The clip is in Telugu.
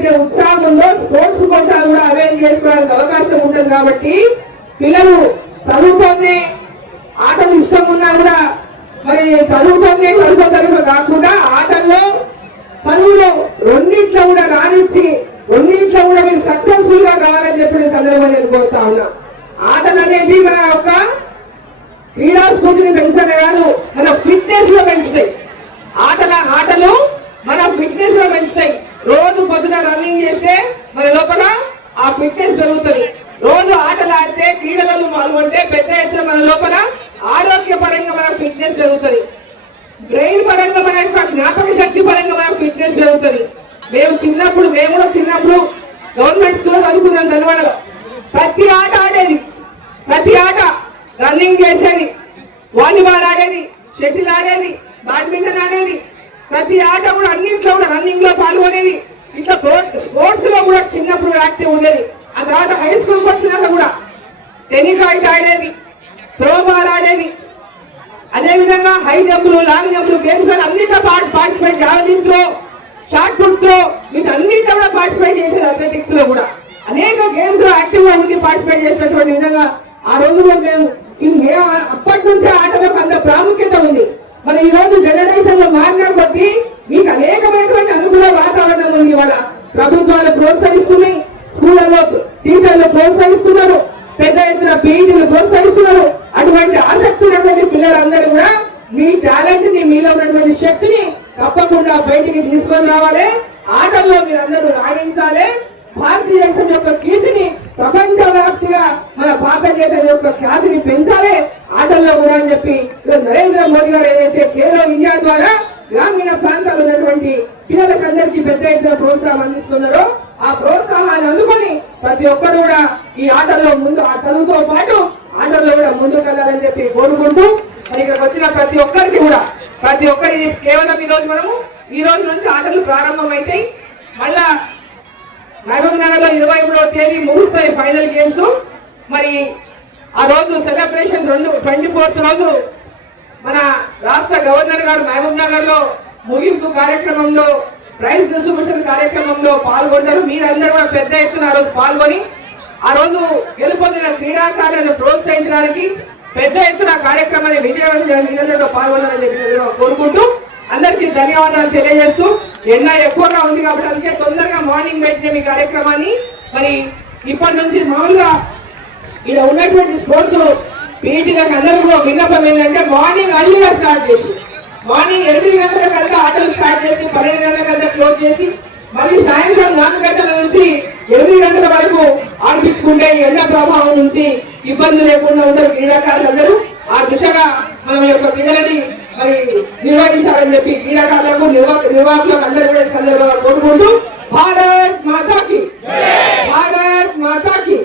ఏదైతే ఉత్సాహం ఉందో స్పోర్ట్స్ కోటా కూడా అవైల్ చేసుకోవడానికి అవకాశం ఉంటుంది కాబట్టి పిల్లలు చదువుతోనే ఆటలు ఇష్టం ఉన్నా కూడా మరి చదువుతోనే చదువుతారు కాకుండా ఆటల్లో చదువులో రెండింట్లో కూడా రానిచ్చి రెండింట్లో కూడా మీరు సక్సెస్ఫుల్ గా కావాలని చెప్పిన సందర్భంగా నేను కోరుతా ఉన్నా. ఆటలు అనేవి మన యొక్క క్రీడా స్ఫూర్తిని పెంచడమే కాదు మన ఫిట్నెస్ లో పెంచుతాయి. ఆటలు మన ఫిట్నెస్ లో పెంచుతాయి. రోజు పొద్దున రన్నింగ్ చేస్తే మన లోపల ఆ ఫిట్నెస్ పెరుగుతుంది. రోజు ఆటలు ఆడితే క్రీడలలో పాల్గొంటే పెద్ద ఎత్తున మన లోపల ఆరోగ్య పరంగా మన ఫిట్నెస్ పెరుగుతుంది. బ్రెయిన్ పరంగా మన యొక్క జ్ఞాపక శక్తి పరంగా మన ఫిట్నెస్ పెరుగుతుంది. మేము కూడా చిన్నప్పుడు గవర్నమెంట్ స్కూల్లో చదువుకున్నాం. ధన్వాడలో ప్రతి ఆట ఆడేది, ప్రతి ఆట రన్నింగ్ చేసేది, వాలీబాల్ ఆడేది, షటిల్ ఆడేది, బ్యాడ్మింటన్ ఆడేది. ప్రతి ఆట కూడా అన్నింట్లో కూడా రన్నింగ్ లో పాల్గొనేది. ఇట్లా స్పోర్ట్స్ లో కూడా చిన్నప్పుడు యాక్టివ్ ఉండేది. ఆ తర్వాత హై స్కూల్కి వచ్చినాక కూడా టెన్నికాయిట్ ఆడేది, త్రో బాల్ ఆడేది, అదే విధంగా హై జంపులు, లాంగ్ జంపులు గేమ్స్ అన్నింటిలో participate, javelin throw, shot put throw, వీటన్నింటిలో కూడా పార్టిసిపేట్ చేసేది. అథ్లెటిక్స్ లో కూడా అనేక గేమ్స్ లో యాక్టివ్ గా ఉండి పార్టిసిపేట్ చేసినటువంటి విధంగా ఆ రోజుల్లో మేము అప్పటి నుంచే ఆటలకు అంత ప్రాముఖ్యత ఉంది. మరి ఈ రోజు జనరేషన్ లో మారిన కొద్దీ మీకు అనేకమైనటువంటి అనుకూల వాతావరణం ఉంది. ఇవాళ ప్రభుత్వాలు ప్రోత్సహిస్తున్నాయి, స్కూళ్లలో టీచర్లు ప్రోత్సహిస్తున్నారు, పెద్ద ఎత్తున పీఈటీలు ప్రోత్సహిస్తున్నారు. అటువంటి ఆసక్తి ఉన్నటువంటి పిల్లలందరూ కూడా మీ టాలెంట్ ని, మీలో ఉన్నటువంటి శక్తిని తప్పకుండా బయటికి తీసుకొని రావాలి. ఆటల్లో మీరందరూ రాణించాలి. భారతీయ దేశం యొక్క కీర్తిని ప్రపంచవ్యాప్తిగా మన భారతదేశం యొక్క ఖ్యాతిని పెంచాలి ఆటల్లో కూడా అని చెప్పి నరేంద్ర మోదీ గారు ఏదైతే ఖేలో ఇండియా ద్వారా గ్రామీణ ప్రాంతాలు ఉన్నటువంటి పిల్లలకందరికీ పెద్ద ఎత్తున ప్రోత్సాహం అందిస్తున్నారో ఆ ప్రోత్సాహాన్ని అందుకొని ప్రతి ఒక్కరు కూడా ఈ ఆటల్లో ముందు, ఆ చదువుతో పాటు ఆటల్లో కూడా ముందుకు వెళ్ళాలని చెప్పి కోరుకుంటూ మరి ఇక్కడికి వచ్చిన ప్రతి ఒక్కరి కేవలం ఈ రోజు నుంచి ఆటలు ప్రారంభమైతాయి. మళ్ళా మహబూబ్ నగర్ లో 23వ తేదీ ముగుస్తాయి ఫైనల్ గేమ్స్. మరి ఆ రోజు సెలబ్రేషన్స్ 24th రోజు మన రాష్ట్ర గవర్నర్ గారు మహబూబ్ నగర్ లో ముగింపు కార్యక్రమంలో, ప్రైజ్ డిస్ట్రిబ్యూషన్ కార్యక్రమంలో పాల్గొంటారు. మీరందరూ కూడా పెద్ద ఎత్తున ఆ రోజు పాల్గొని ఆ రోజు గెలుపొందిన క్రీడాకారులను ప్రోత్సహించడానికి పెద్ద ఎత్తున కార్యక్రమాన్ని విజయవంతంగా మీరందరూ పాల్గొనాలని చెప్పి కోరుకుంటూ అందరికీ ధన్యవాదాలు తెలియజేస్తూ, ఎండ ఎక్కువగా ఉంది కాబట్టి అందుకే తొందరగా మార్నింగ్ పెట్టిన మీ కార్యక్రమాన్ని మరి ఇప్పటి నుంచి మామూలుగా ఇలా ఉన్నటువంటి స్పోర్ట్స్ పీఈటీలకు అందరూ కూడా విన్నపం ఏంటంటే మార్నింగ్ అర్లీగా స్టార్ట్ చేసి మార్నింగ్ 8 గంటలకంతా ఆటలు స్టార్ట్ చేసి 12 గంటలకంతా క్లోజ్ చేసి మళ్ళీ సాయంత్రం 4 గంటల నుంచి 8 గంటల వరకు ఆడిపించుకుంటే ఎండ ప్రభావం నుంచి ఇబ్బంది లేకుండా ఉంటారు క్రీడాకారులందరూ. ఆ దిశగా మనం యొక్క క్రీడలని మరి నిర్వహించాలని చెప్పి క్రీడాకారులకు, నిర్వాహకులకు అందరూ కూడా సందర్భంగా కోరుకుంటూ భారత్ మాతాకి, భారత్ మాతాకి.